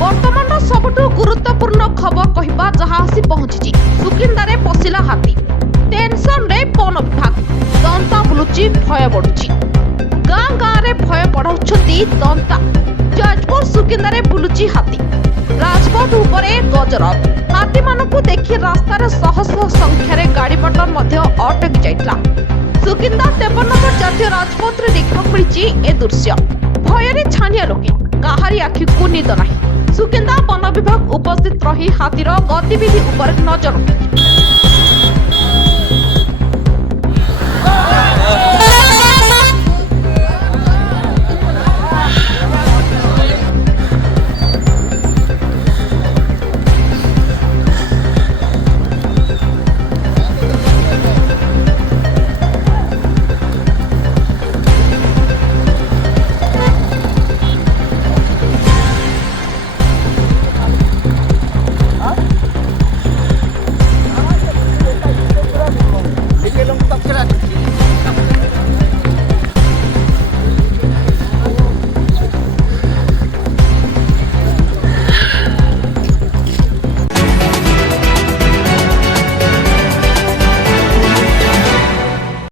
वर्तमान सबुठ गुरुत्वपूर्ण खबर कहवा जहाँ आसी पहुंची सुकिंदारे पशिला हाथी टेंशन रे वन विभाग दंता बुलुची भय बढ़ुची गाँ गाँव रे भय बढ़ाउछंती दंता जजपुर सुकिंदारे बुलुची हाथी राजपथ उपरे गजरत हाथी मानकु देखि रास्तार शह शह संख्यार गाड़ी मटर मध्य अटकी जाइतला सुकिंदा 53 नंबर जातीय राजपथ रे देखा मिली ए दृश्य भୟରେ छानिया लोके काहारी आखि को निद नाही सुकिंदा वन विभाग उपस्थित रही हाथीर गतिविधि उपर नजर रखिछि।